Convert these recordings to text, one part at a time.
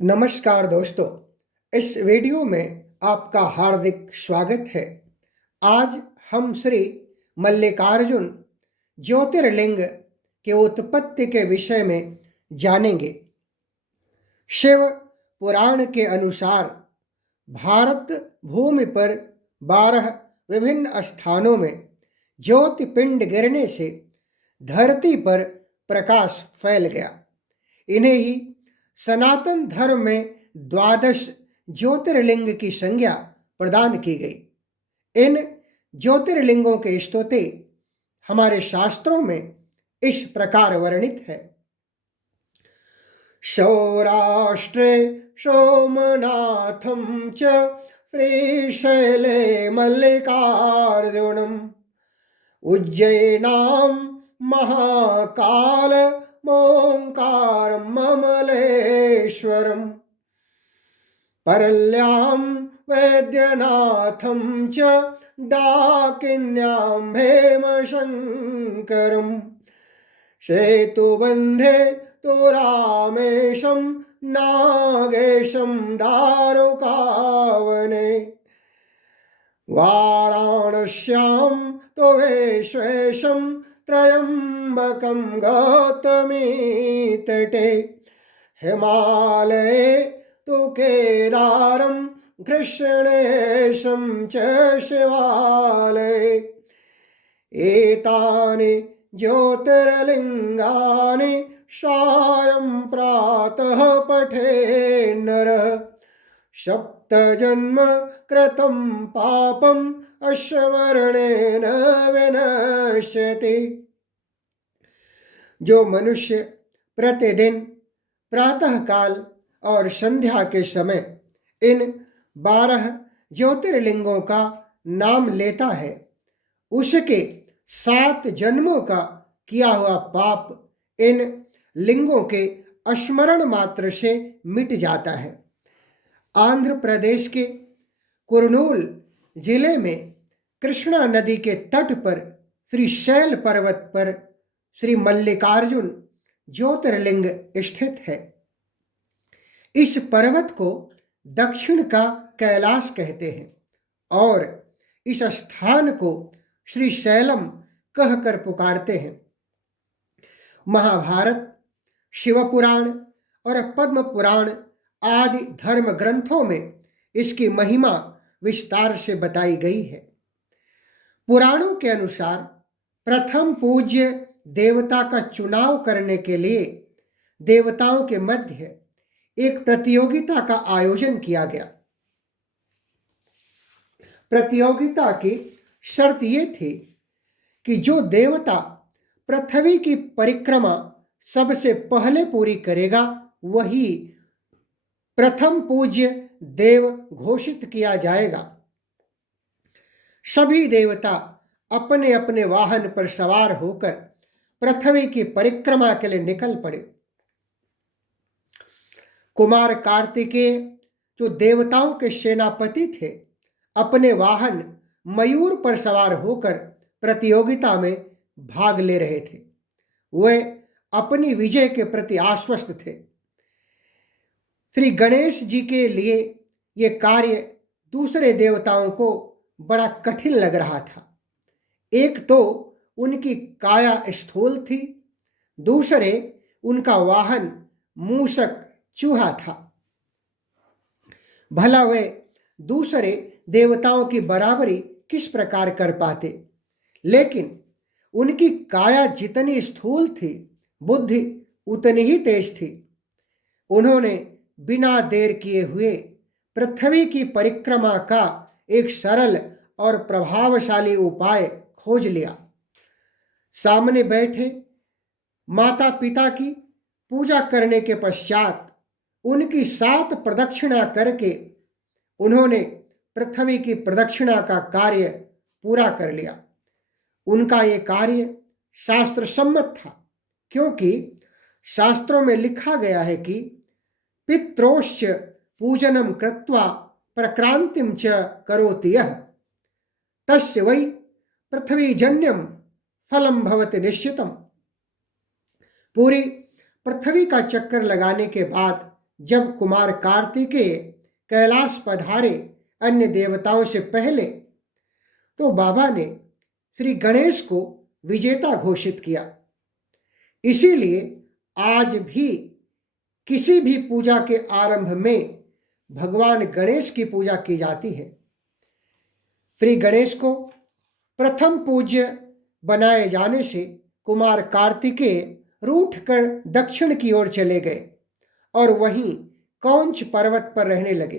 नमस्कार दोस्तों, इस वीडियो में आपका हार्दिक स्वागत है। आज हम श्री मल्लिकार्जुन ज्योतिर्लिंग के उत्पत्ति के विषय में जानेंगे। शिव पुराण के अनुसार भारत भूमि पर 12 विभिन्न स्थानों में ज्योतिपिंड गिरने से धरती पर प्रकाश फैल गया। इन्हें ही सनातन धर्म में 12 ज्योतिर्लिंग की संज्ञा प्रदान की गई। इन ज्योतिर्लिंगों के स्तुति हमारे शास्त्रों में इस प्रकार वर्णित है। सौराष्ट्रे सोमनाथं च श्रीशैले मल्लिकार्जुनम् उज्जयिनां महाकाल ओंकारम् अमलेश्वरम् परल्यां वैद्यनाथं च डाकिन्यां हेमशङ्करम् सेतुबन्धे तो रामेशं नागेशं दारुकावने वाराणस्यां तो विश्वेशं त्र्यम्बकं गौतमी तटे हिमालये तो केदारं कृष्णेशं च शिवालये एतानि ज्योतिर्लिंगानि सायं प्रातः पठे नरः सप्तजन्म कृतं पापम् अस्मरणेन विनश्यति। जो मनुष्य प्रतिदिन प्रातःकाल और संध्या के समय इन 12 ज्योतिर्लिंगों का नाम लेता है, उसके 7 जन्मों का किया हुआ पाप इन लिंगों के स्मरण मात्र से मिट जाता है। आंध्र प्रदेश के कुरनूल जिले में कृष्णा नदी के तट पर श्रीशैल पर्वत पर श्री मल्लिकार्जुन ज्योतिर्लिंग स्थित है। इस पर्वत को दक्षिण का कैलाश कहते हैं और इस स्थान को श्री शैलम कहकर पुकारते हैं। महाभारत, शिव पुराण और पद्म पुराण आदि धर्म ग्रंथों में इसकी महिमा विस्तार से बताई गई है। पुराणों के अनुसार प्रथम पूज्य देवता का चुनाव करने के लिए देवताओं के मध्य एक प्रतियोगिता का आयोजन किया गया। प्रतियोगिता की शर्त ये थी कि जो देवता पृथ्वी की परिक्रमा सबसे पहले पूरी करेगा वही प्रथम पूज्य देव घोषित किया जाएगा। सभी देवता अपने अपने वाहन पर सवार होकर पृथ्वी की परिक्रमा के लिए निकल पड़े। कुमार कार्तिकेय जो देवताओं के सेनापति थे, अपने वाहन मयूर पर सवार होकर प्रतियोगिता में भाग ले रहे थे। वे अपनी विजय के प्रति आश्वस्त थे। श्री गणेश जी के लिए ये कार्य दूसरे देवताओं को बड़ा कठिन लग रहा था। एक तो उनकी काया स्थूल थी, दूसरे उनका वाहन मूषक चूहा था। भला वे दूसरे देवताओं की बराबरी किस प्रकार कर पाते। लेकिन उनकी काया जितनी स्थूल थी, बुद्धि उतनी ही तेज थी। उन्होंने बिना देर किए हुए पृथ्वी की परिक्रमा का एक सरल और प्रभावशाली उपाय खोज लिया। सामने बैठे माता पिता की पूजा करने के पश्चात उनकी 7 प्रदक्षिणा करके उन्होंने पृथ्वी की प्रदक्षिणा का कार्य पूरा कर लिया। उनका ये कार्य शास्त्र सम्मत था, क्योंकि शास्त्रों में लिखा गया है कि पित्रोश्च पूजनम कृत्वा प्रक्रांतिम च करोति यः तस्य वै पृथ्वीजन्यम फलम भवति निश्चितम। पूरी पृथ्वी का चक्कर लगाने के बाद जब कुमार कार्तिकेय कैलाश पधारे अन्य देवताओं से पहले, तो बाबा ने श्री गणेश को विजेता घोषित किया। इसीलिए आज भी किसी भी पूजा के आरंभ में भगवान गणेश की पूजा की जाती है। श्री गणेश को प्रथम पूज्य बनाए जाने से कुमार कार्तिकेय रूठकर दक्षिण की ओर चले गए और वहीं कौंच पर्वत पर रहने लगे।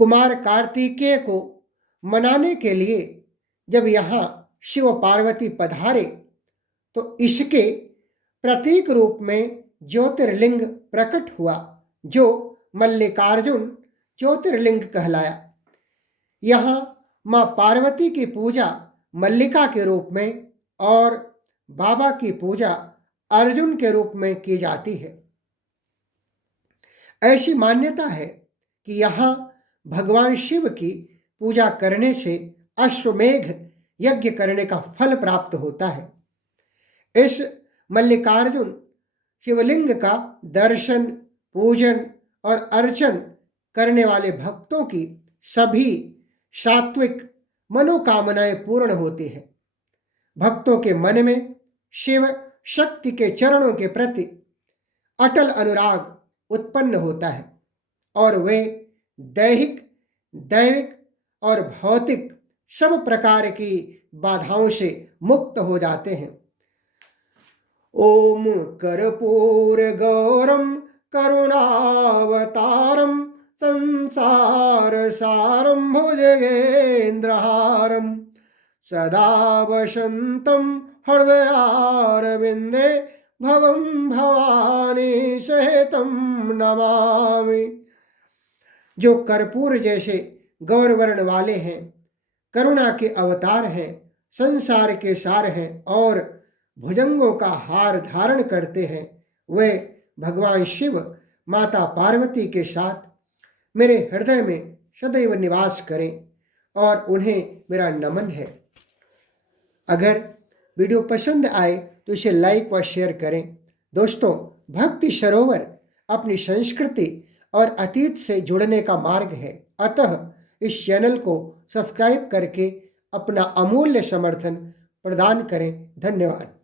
कुमार कार्तिकेय को मनाने के लिए जब यहाँ शिव पार्वती पधारे, तो इसके प्रतीक रूप में ज्योतिर्लिंग प्रकट हुआ, जो मल्लिकार्जुन ज्योतिर्लिंग कहलाया। यहाँ माँ पार्वती की पूजा मल्लिका के रूप में और बाबा की पूजा अर्जुन के रूप में की जाती है। ऐसी मान्यता है कि यहाँ भगवान शिव की पूजा करने से अश्वमेघ यज्ञ करने का फल प्राप्त होता है। इस मल्लिकार्जुन शिवलिंग का दर्शन, पूजन और अर्चन करने वाले भक्तों की सभी सात्विक मनोकामनाएं पूर्ण होती हैं। भक्तों के मन में शिव शक्ति के चरणों के प्रति अटल अनुराग उत्पन्न होता है और वे दैहिक, दैविक और भौतिक सब प्रकार की बाधाओं से मुक्त हो जाते हैं। ओम कर्पूर गौरम करुणावतारम संसार सारम भुजगेन्द्रहारम सदा वसंतम हृदयारविंदे भवं भवानी सहितं नमामि। जो कर्पूर जैसे गौरवर्ण वाले हैं, करुणा के अवतार हैं, संसार के सार हैं और भुजंगों का हार धारण करते हैं, वे भगवान शिव माता पार्वती के साथ मेरे हृदय में सदैव निवास करें और उन्हें मेरा नमन है। अगर वीडियो पसंद आए तो इसे लाइक व शेयर करें। दोस्तों, भक्ति सरोवर अपनी संस्कृति और अतीत से जुड़ने का मार्ग है, अतः इस चैनल को सब्सक्राइब करके अपना अमूल्य समर्थन प्रदान करें। धन्यवाद।